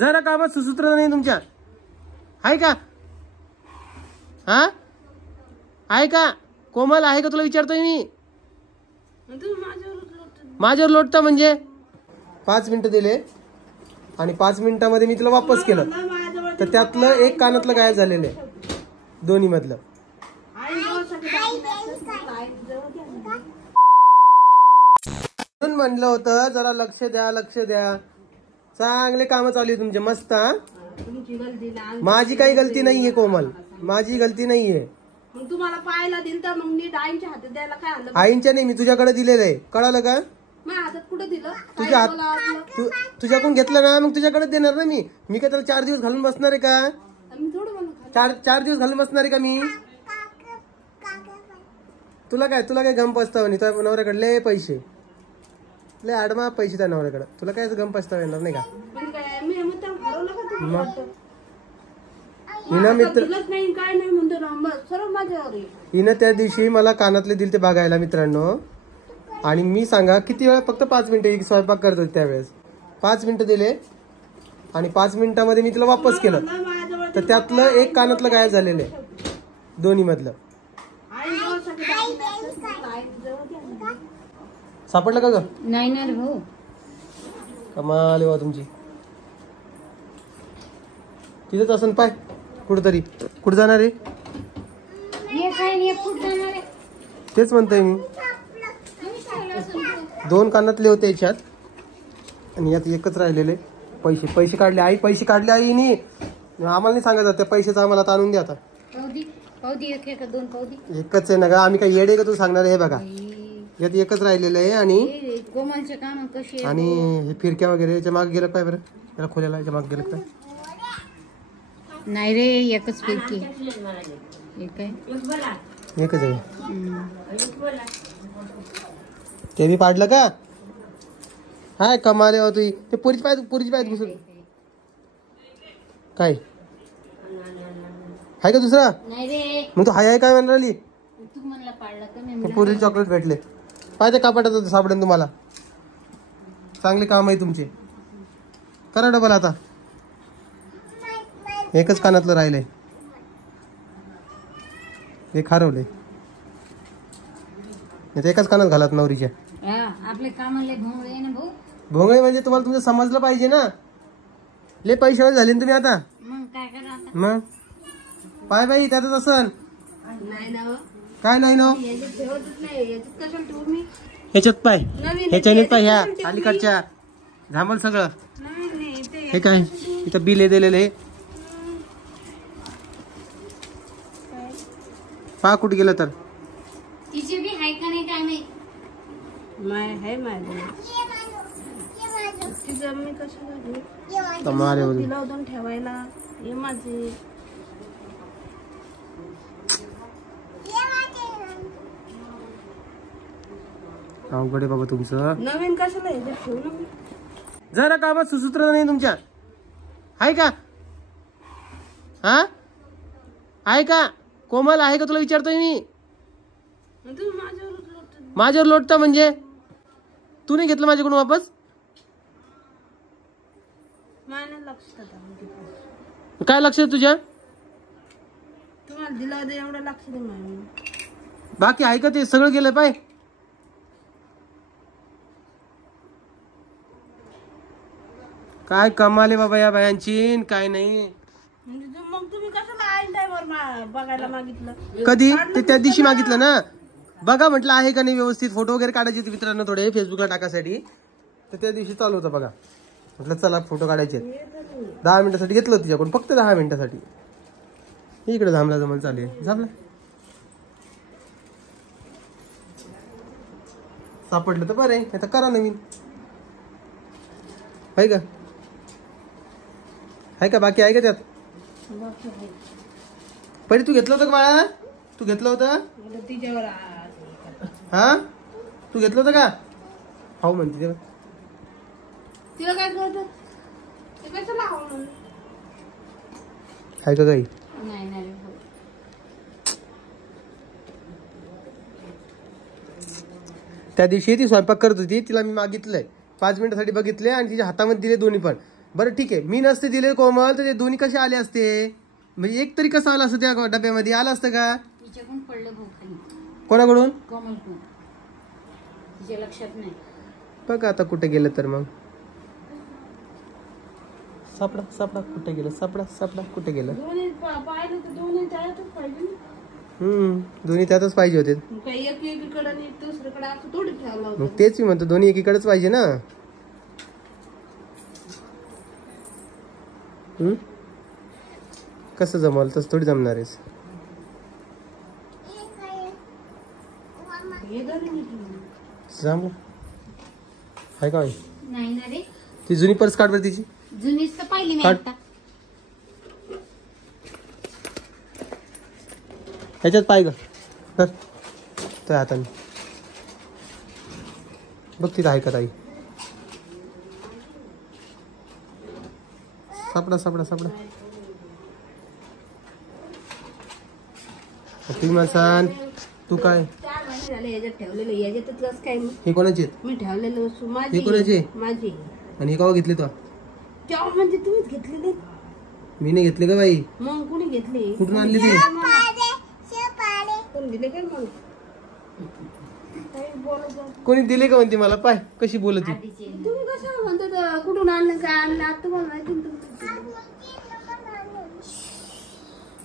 जरा कामात सुसूत्र नाही तुमच्या, आहे का? हा आहे का? कोमल आहे का? तुला विचारतोय मी. माझ्यावर लोटता म्हणजे 5 मिनिटं दिले आणि 5 मिनिटामध्ये मी तुला वापस केलं, तर त्यातलं एक कानातलं गायब झालेलं आहे, दोन्ही मधलं. म्हणून म्हणलं होतं जरा लक्ष द्या, लक्ष द्या. चांगले काम चालू आहे तुमचे, मस्त. माझी काही गलती नाहीये कोमल, माझी गलती नाहीये. तुम्हाला पाहायला दिल तर मग नीट आईच्या हातात द्यायला काय आलं? आईंच्या नाही, मी तुझ्याकडे दिलेलं आहे, कळालं का? माझ्या हातात कुठं दिलं? तुझ्या हात तुझ्याकडून घेतलं ना, मग तुझ्याकडे देणार ना मी. मी काय त्याला 4 दिवस घालून बसणार आहे का? मी थोडं म्हणून 4 दिवस घालून बसणार आहे का मी? तुला काय गम पस्ताव नाही? तुझ्या नवऱ्याकडले पैसे लय आडमा पैसे त्या नवऱ्याकडे, तुला काय गम पस्ताव येणार नाही का? हिनं त्या दिवशी मला कानातले दिले ते बघायला मित्रांनो, आणि मी सांगा किती वेळा, फक्त 5 मिनिटं स्वयंपाक करत होते त्यावेळेस. 5 मिनिटं दिले आणि 5 मिनिटामध्ये मी तिला वापस केलं, तर त्यातलं एक कानातलं गायब झालेलं आहे, दोन्ही मधलं. सापडलं का ग? नाही ना रे भाऊ. कमाल आहे तुमची. तिथंच असं पाय कुठतरी. कुठं जाणार आहे? तेच म्हणतोय मी. 2 कानातले होते याच्यात आणि यात एकच राहिलेले. पैसे काढले आई, पैसे काढले आईनी. आम्हाला नाही सांगायचं, त्या पैशाचं आम्हाला आता आणून द्या. आता एकच आहे ना का? आम्ही काय येडे का तू सांगणार? हे बघा यात एकच राहिलेलं आहे. आणि हे फिरक्या वगैरे याच्या मागे गेलं काय बरं? त्याला खोल्याला याच्या मागे गेलं काय? नाही रे, एकच फिरकी एकच आहे. ते बी पाडलं का? हाय कमाल आहे तुझी. ते पुरीची पाय घुसून काय हाय का दुसरा? मग तू हाय काय म्हणून राहिली? पुरीला चॉकलेट भेटले पाय, ते कापाटात सापडेन तुम्हाला. चांगले काम आहे तुमचे, करा डबल. आता एकच कानातलं राहिलंय, एक हरवले. एकाच कानात घालत नवरीच्या. आपले कामाले भोंगळे ना भाऊ. भोंगळे म्हणजे तुम्हाला तुमचं समजलं पाहिजे ना. लय पैशावाले झाले ना तुम्ही आता. मग काय करा आता? मग पाय बाई त्यातच असन. नाही ना. काय नाही ना? तुम्ही ह्याच्यात पाय, ह्याच्याने पाय, ह्या अलीकडच्या झांबल सगळं. हे काय इथं बिल दिलेलं आहे. पा कुठे गेलं तर तिचे बी हाय का नाही काय नाही. ठेवायला हे माझे अवघड आहे बाबा तुमचं. नवीन कशाला ठेवू ना. जरा कामात सुसूत्र नाही तुमच्या, आहे का? हा आहे का? कोमल आहे का? तुला विचारतोय मी. माझ्यावर लोटता म्हणजे तू नाही घेतलं माझ्याकडून वापस? काय लक्ष आहे तुझ्या? तुम्हाला दिलं एवढं लक्ष दे. बाकी आहे का? ते सगळं गेलं पाय. काय कमाल आहे बाबा या बायांची. काय नाही. मग तुम्ही कशाला आईन टाइमवर बघायला मागितलं? कधी? ते त्या दिवशी मागितलं ना. बघा म्हटलं आहे का नाही व्यवस्थित. फोटो वगैरे काढायचे होते मित्रांनो थोडे फेसबुकला टाकासाठी, तर त्या दिवशी चालू होतं. बघा म्हटलं चला फोटो काढायचे. 10 मिनिटासाठी घेतलं होतं तिच्याकडून, फक्त 10 मिनिटासाठी. इकडे झांबला जमल चालू आहे. झालं सापडलं तर बरं आहे, आता करा नवीन. आहे का? आहे का? बाकी आहे का त्यात? पहिले तू घेतलं होतं का बाळा? तू घेतलं होतं? हा तू घेतलं होतं का? हो म्हणते ते. तिला काय कळतं? आहे का काही? नाही. त्या दिवशी ती स्वयंपाक करत होती, तिला मी मागितलंय 5 मिनिटासाठी बघितले आणि तिच्या हातामध्ये दिले दोन्ही पण. बरं ठीक आहे, मी नसते दिले कोमल तर ते दोन्ही कसे आले असते? म्हणजे एक तरी कसं आलं असतं त्या डब्यामध्ये, आलं असतं का? तिच्याकडून पडलं भाऊ खाली. कोणाकडून? कोमलकडून. तिच्या लक्षात नाही. बघ आता कुठे गेलं तर मग. सापडा सापडा कुठे गेलं, सापडा सापडा कुठे गेलं. दोन्ही पाहिलं तर दोन्ही त्यातच पाहिजे ना. दोन्ही त्यातच पाहिजे होते. काही एक एकीकडे आणि दुसरीकडे असं थोडी ठेवलं मग होतं. तेच मी म्हणतो, दोन्ही एकीकडेच पाहिजे ना. कसं जमल? तसं थोडी जमणार आहेस. हे घरी निघली. जमलं हाय का बाई? नाही ना रे, ती जुनी पर्स काढ बरं तिची. जुनीच तर पाहिली मी काढ. आता. ह्याच्यात पाय ग तर त्या हाताने बघ तिथं आहे का ताई. सापडा सापडा सापडा. तुम्ही म्हणसान तू काय 4 महिने झाले याच्यात ठेवलेलं, याच्यातच काय हे कोणाचे आहेत? मी ठेवलेलं वस्तू हे कोणाचे? माझी. आणि हे केव्हा घेतले तो? तेव्हा म्हणजे तुम्हीच घेतलेले. मी नाही घेतले का बाई? मग कुणी घेतले? कुठून आणले ते? कोण दिले काय मग? काही बोलत जाऊ. कोणी दिले का म्हणते मला? पाय कशी बोलत आधीचे. तुम्ही कसं म्हणता कुठून आणलं काय आणलं आता तुम्हाला माहिती ना तुम्ही.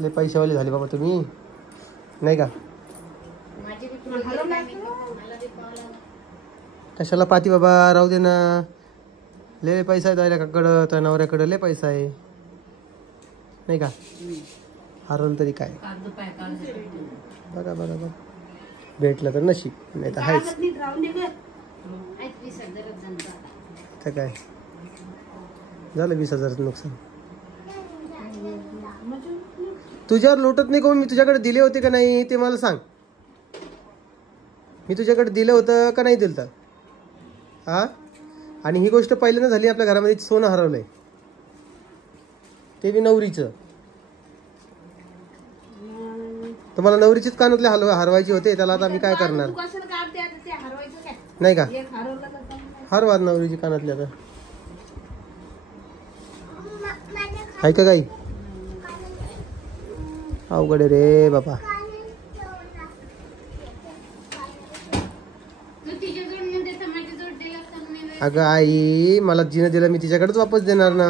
लय पैशावाले झाले बाबा तुम्ही, नाही का? माझे बी तुला हलवलं मला असतं. बी पाहावं लागलं. कशाला पाहती बाबा, राहू दे ना. लय पैसा आहे त्याच्याकडं, तर नवऱ्याकडं लय पैसा आहे, नाही का? हरवलं तरी काय, कागद पाय काढून. बघा बघा बघा. भेटलं तर नशीब, नाही तर आहेच. कागद नीट राहून दे गं. आहेत 20,000 जणांचा. तर काय झालं 20,000चं नुकसान. म्हणजे तुझ्यावर लोटत नाही का? मी तुझ्याकडे दिले होते का नाही ते मला सांग. मी तुझ्याकडे दिलं होतं का नाही दिलं? हा. आणि ही गोष्ट पहिल्यांदा झाली आपल्या घरामध्ये, सोनं हरवलंय ते बी नवरीचं. तुम्हाला नवरीचीच कानातले हरवायचे होते, त्याला आता मी काय करणार? तू कशाला काढते आता ते हरवायचं काय? नाही का? एक हरवलं तर चांगलं. हरवा नवरीची कानातले आता. आहे का काही? अवघड आहे रे बाबा. तू तिच्याजवळ म्हणते तर माझ्याजवळ दिला असता ना मी. अगं आई, मला जिनं दिलं मी तिच्याकडेच वापस देणार ना.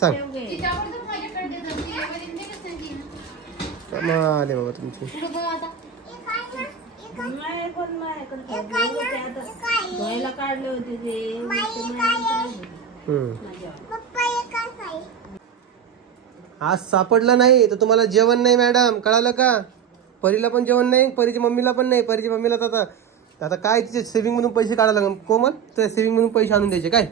सांग. तिच्यावर तर माझ्याकडे देतात. तिच्याकडे दिलंच नाही तिनं. कमाल आहे बाबा तुमची. पुढं बघ आता. नाही पण माझ्याकडे ठेवले होते आता. धुवायला काढले होते ते. आज सापडलं नाही तर तुम्हाला जेवण नाही मॅडम, कळालं का? परीला पण जेवण नाही, परीच्या मम्मीला पण नाही. परीच्या मम्मीला तर आता काय तिचे सेव्हिंग मधून पैसे काढायला लागेल. कोमल त्या सेव्हिंग मधून पैसे आणून द्यायचे काय,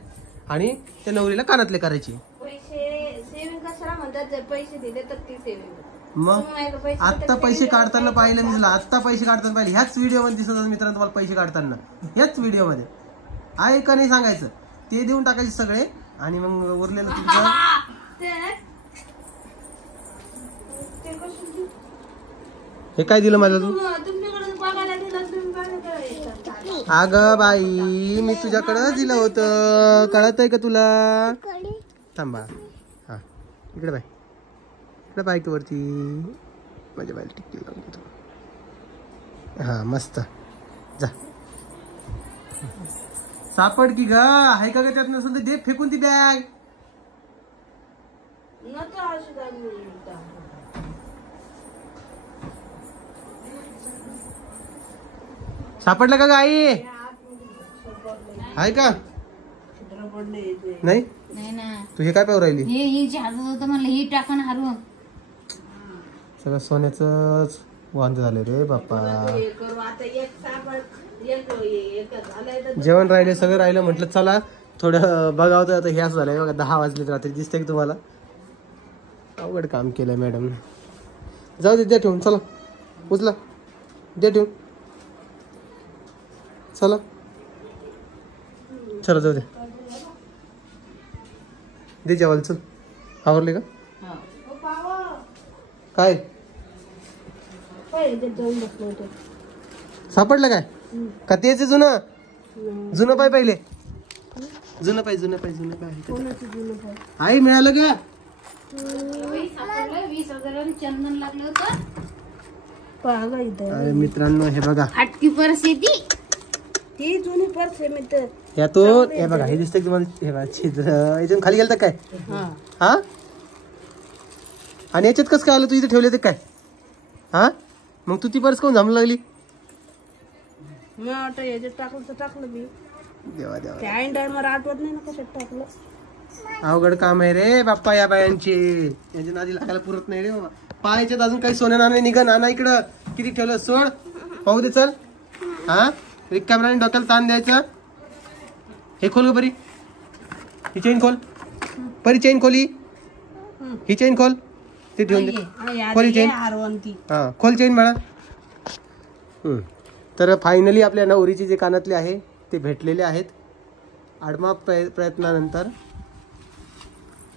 आणि त्या नवरीला कानातले करायचे. पैसे सेविंग कशाला म्हणतात? जर पैसे दिले तर ती सेविंग. मग आत्ता पैसे काढताना पाहिलं मी तुला, आत्ता पैसे काढताना पाहिलं. ह्याच व्हिडिओ मध्ये दिसत होतं मित्रांनो तुम्हाला पैसे काढताना, ह्याच व्हिडिओ मध्ये. आहे का नाही सांगायचं? ते देऊन टाकायचे सगळे, आणि मग उरलेलं तुमचं. हे काय दिलं माझं तू? तुमच्याकडे बघायला दिलं तुम्ही काय करायचं? अगं बाई, मी तुझ्याकडं दिलं होतं, कळत आहे का तुला? थांबा. हा इकडे बाय, इकडे बाय की वरती. माझ्या बायला टिकली लावून देतो. हा मस्त. जा सापड की ग. आहे का ग? त्यात नसेल तर दे फेकून ती बॅग. नका अशी गाडी. सापडलं का ग आई? आहे का? नाही. नाही ना, तू हे काय पाहू राहिली? हे ही जे हरवत होतं म्हणलं ही टाकून हरवून. सगळं सोन्याच वांद झाले रे बाप्पा. हे करू आता. एक सापड एक झालंय तर जेवण राहिले, सगळं राहिलं. म्हटलं चला थोडं बघावं तर. आता हे असं झालंय बघा, 10 वाजले रात्री. दिसतंय का तुम्हाला? अवघड काम केलंय मॅडम. जाऊ दे, द्या ठेवून. चला उचला, द्या ठेवून. चला चला जाऊ दे. दे जेवायला. चल आवरले का? काय जाऊन बसलो होतो. सापडलं काय? का तेच जुनं पाय पहिले? जुनं पाहिजे जुनं पाहिजे जुनं पाहिजे कोणाचं जुनं पाय? आई मिळालं का? सापडलं 20,000 चंदन लागलं होतं. पाहा इथं अरे मित्रांनो हे बघा फाटकी पर्स येते. ती जुनी पर्स आहे मित्र. यातून हे बघा हे दिसतं की तुम्हाला हे बघा छिद्र याच्यातून खाली गेलं काय हा आणि याच्यात कसं काय आलं तू इथे ठेवले ते काय हा मग तू ती पर्स कोण जांभू लागली मग आता याच्यात टाकलं तर टाकलं मी देवा देवा त्या ऐन टायमावर आठवत नाही ना कशात टाकलं. अवघड काम आहे रे बाप्पा या बायांची यांच्या नादी लागायला पुरत नाही रे बाबा पायाच्यात अजून काही सोन्या नाणे निघा नाना इकडं किती ठेवलं सोड पाहू दे चल हा रिकाम्याने डोक्याला ताण द्यायचा हे खोल ग बरी ही चेन खोल परी चेन खोली ही चेन खोल ते ठेवून दे खोली चेन हा खोल चेन बाळा तर फायनली आपल्या नवरीचे जे कानातले आहे ते भेटलेले आहेत आडमाप प्रयत्नानंतर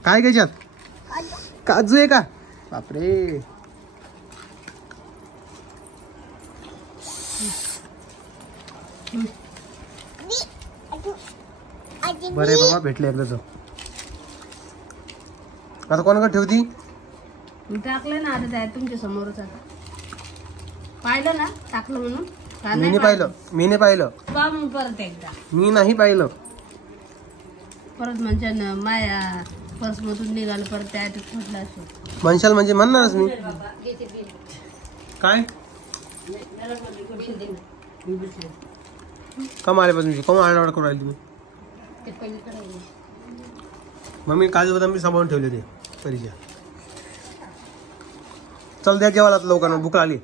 काय घ्यायच्यात काजू आहे का बापरे बरे बाबा भेटले एकदा तो आता कोणाकडे ठेवती टाकलं ना आता तुमच्या समोरच आता पाहिलं ना टाकलं म्हणून मी नाही पाहिलं पहा मग परत एकदा मी नाही पाहिलं परत म्हणजे ना माया पर्स मधून निघालं परत त्या फुटला असो म्हणशाल म्हणजे म्हणणारच मी काय कम आले पासून कम आरडाओरड करू राहिली तुम्ही ते पलीकडे आहे. मग मी काजू बदाम मी सांभाळून ठेवले ते परिचय चल द्या जेवायला लवकर भूक लागली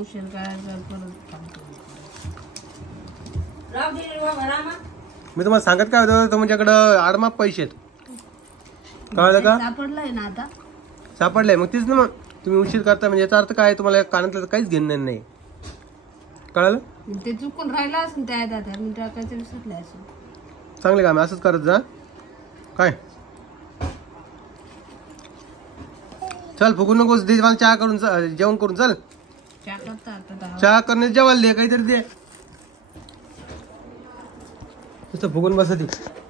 उशीर करायचा परत मी तुम्हाला सांगत काय होतं तुमच्याकडं आडमाप पैसे आहेत कळलं का सापडलाय ना आता सापडलंय मग तीच ना मग तुम्ही उशीर करता म्हणजे याचा अर्थ काय तुम्हाला कानातलं काहीच घेणं नाही कळलं ते चुकून राहिलं असेल त्या दादा मी टाकायचं विसरले असेल चांगले काम असंच करत जा काय चल फुगू नकोस दे मला चहा करून जेवण करून चल चहा करता आता चहा करणे जेवायला दे काहीतरी दे नुसतं फुगून बसती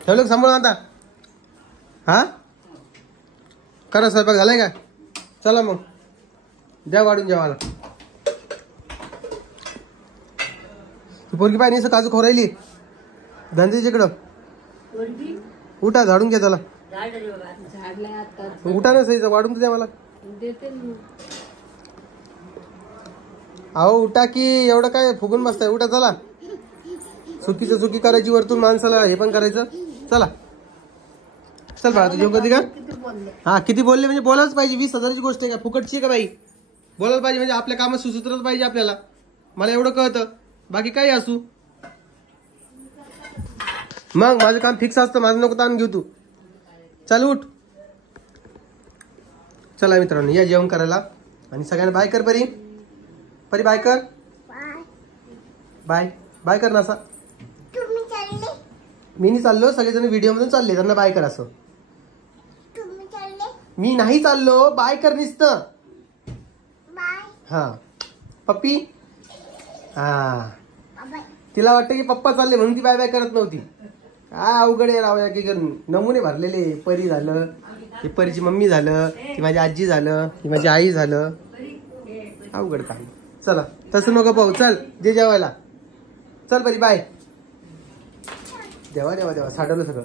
ठेवलं सांभाळून आता हा करा स्वयंपाक झालाय का चला मग द्या वाढून जेवायला तू पोरगी पाहिजे असं काजू खोरायली धंद्याच्याकडं उठा झाडून घ्या त्याला झाडलाय आता उठा ना सही वाढून तर द्या मला देते अहो उठा की एवढं काय फुगून बसताय उठा चला चुकीचं चुकी करायची वरतून माणसाला हे पण करायचं चला चल बाळा तुझी कधी का हा किती बोलले म्हणजे बोलायच पाहिजे 20,000ची गोष्ट आहे का फुकटची आहे का बाई बोलायला पाहिजे म्हणजे आपल्या कामात सुसूत्रच पाहिजे आपल्याला मला एवढं कळतं बाकी काही असू मग माझं काम फिक्स असतं माझं नको ताण घेऊ तू चल उठ चला मित्रांनो या जेवण करायला आणि सगळ्यांना बाय कर परी परी बाय कर बाय बाय कर ना असा मी नाही चाललो सगळेजण व्हिडिओ मधून चालले त्यांना बाय कर असं मी नाही चाललो बाय कर निसत हा पप्पी हा तिला वाटतं की पप्पा चालले म्हणून ती बाय बाय करत नव्हती काय अवघड आहे राव की नमुने भरलेले परी झालं हे परीची मम्मी झालं की माझी आजी झालं की माझी आई झालं अवघड काय चला तसं नको पाहू चल जे जेवायला चल परी बाय देवा देवा देवा साठवलं सगळं